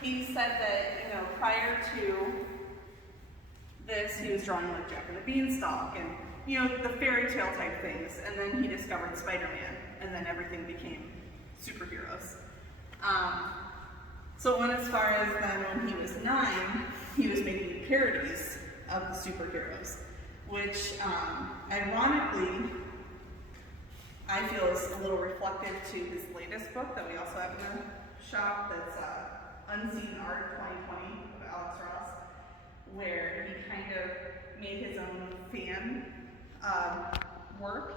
he said that, prior to this, he was drawing like Jack and the Beanstalk and, the fairy tale type things. And then he discovered Spider-Man, and then everything became superheroes. So it went as far as then when he was 9, he was making parodies of the superheroes, which, ironically, I feel is a little reflective to his latest book that we also have in the shop, that's Unseen Art 2020 of Alex Ross, where he kind of made his own fan work,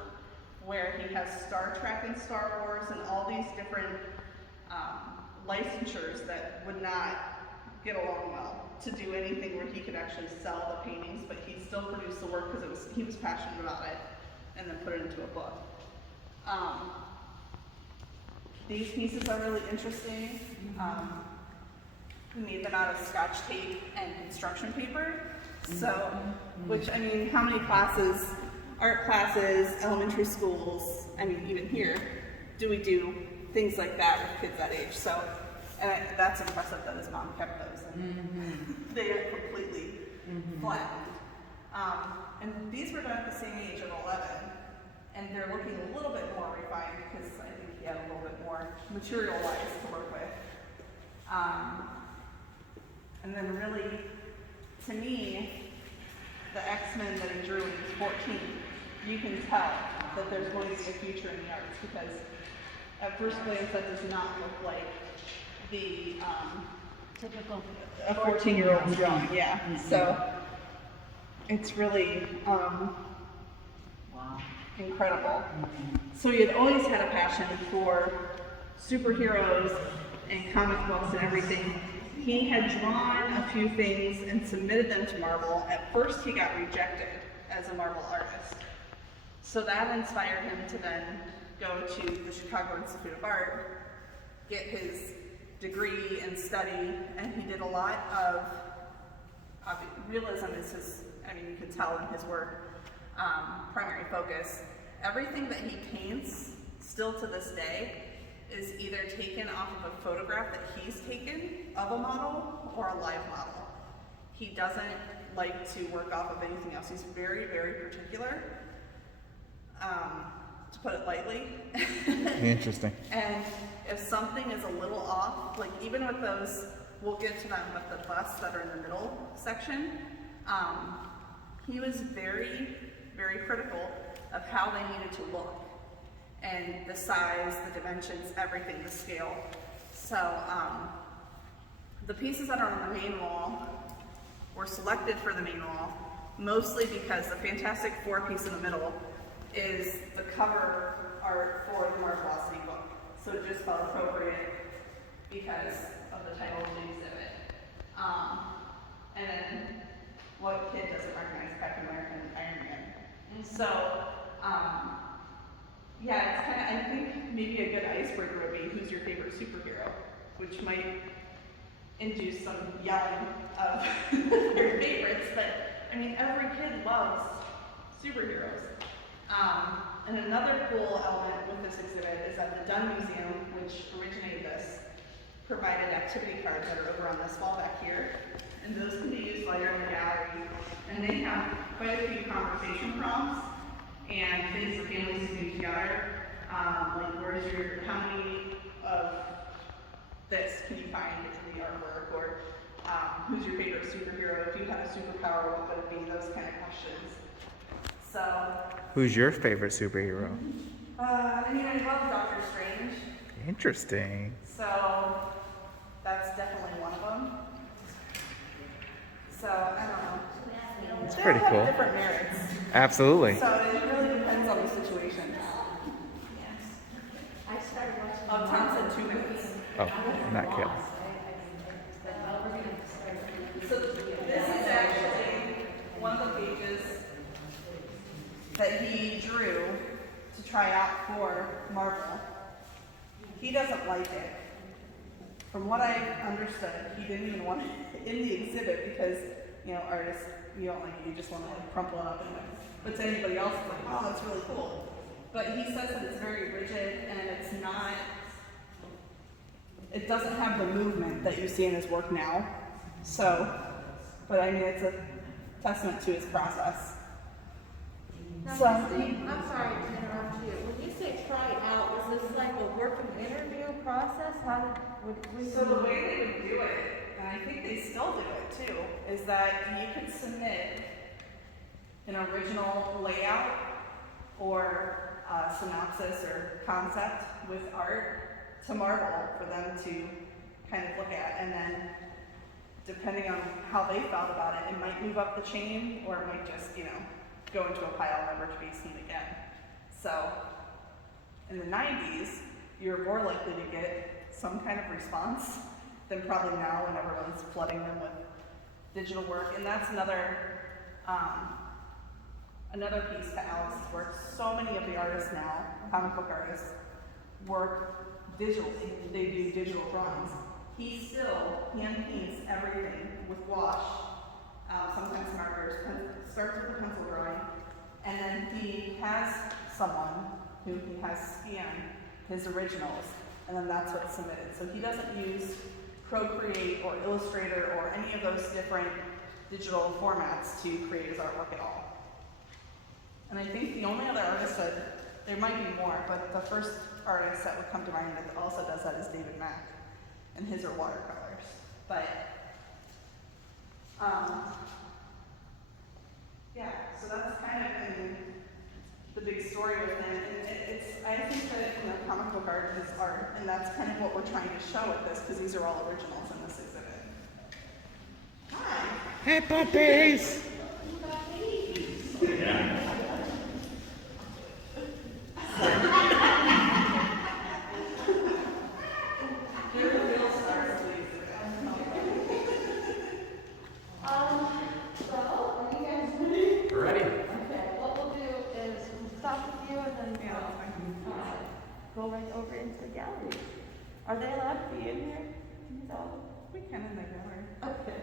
where he has Star Trek and Star Wars and all these different licensures that would not get along well to do anything where he could actually sell the paintings, but he still produced the work because he was passionate about it, and then put it into a book. These pieces are really interesting. We made them out of Scotch tape and construction paper. So, which, how many classes, art classes, elementary schools, even here, do we do things like that with kids that age? So, and that's impressive that his mom kept those. And they are completely flattened. And these were done at the same age of 11. And they're looking a little bit more refined because I think he had a little bit more material-wise to work with. And then really, to me, the X-Men that he drew when he was 14, you can tell that there's going to be a future in the arts because at first glance that does not look like the typical a 14-year-old drawing. Yeah. So it's really incredible. So he had always had a passion for superheroes and comic books and everything. He had drawn a few things and submitted them to Marvel. At first he got rejected as a Marvel artist. So that inspired him to then go to the Chicago Institute of Art, get his degree and study, and he did a lot of realism is his, you can tell in his work, primary focus. Everything that he paints, still to this day, is either taken off of a photograph that he's taken of a model or a live model. He doesn't like to work off of anything else. He's very, very particular, to put it lightly. Interesting. And if something is a little off, like even with those, we'll get to them with the busts that are in the middle section, he was very, very critical of how they needed to look. And the size, the dimensions, everything, the scale. So the pieces that are on the main wall were selected for the main wall, mostly because the Fantastic Four piece in the middle is the cover art for the Marvelocity book. So it just felt appropriate because of the title of the exhibit. And then what kid doesn't recognize Captain America and Iron Man? And so, yeah, it's kind of, I think maybe a good icebreaker would be who's your favorite superhero, which might induce some yelling of your favorites, but every kid loves superheroes. And another cool element with this exhibit is that the Dunn Museum, which originated this, provided activity cards that are over on this wall back here, and those can be used while you're in the gallery. And they have quite a few conversation prompts and things for families to do together, like how many of this can you find in the artwork, or who's your favorite superhero? If you had a superpower, what would it be? Those kind of questions. So. Who's your favorite superhero? I love Doctor Strange. Interesting. So that's definitely one of them. So I don't know. It's They pretty all have cool. different merits. Absolutely. So it really depends on the situation. Tom said 2 minutes. Oh, not kidding. So this is actually one of the pages that he drew to try out for Marvel. He doesn't like it. From what I understood, he didn't even want it in the exhibit because, artists, you don't like it, you just want to crumple it up and but to anybody else, it's like, wow, that's really cool. But he says that it's very rigid and it's it doesn't have the movement that you see in his work now. So, but I mean, it's a testament to his process. Now, So- Christine, I'm sorry to interrupt you. When you say try out, was this like a working interview process? How did, what So the way they would do it, and I think they still do it too, is that you could submit an original layout or synopsis or concept with art to Marvel for them to kind of look at, and then depending on how they felt about it, it might move up the chain or it might just, go into a pile never to be seen again. So in the 90s, you're more likely to get some kind of response than probably now when everyone's flooding them with digital work. And that's another piece to Alex's work. So many of the artists now, comic book artists, work digitally. They do digital drawings. He still hand paints everything with gouache, sometimes markers, starts with a pencil drawing, and then he has someone who he has scan his originals, and then that's what's submitted. So he doesn't use Procreate or Illustrator or any of those different digital formats to create his artwork at all. And I think the only other artist that, there might be more, but the first artist that would come to mind that also does that is David Mack, and his are watercolors. But, yeah, so that's kind of the big story with him. And I think that, comic book art is art, and that's kind of what we're trying to show with this, because these are all originals in this exhibit. Hi. Hey, puppies! They're the real stars of the exhibit. So, are you guys ready? We're ready. Okay, what we'll do is we'll stop with you and then go right over into the gallery. Are they allowed to be in here? We can in the gallery. Okay.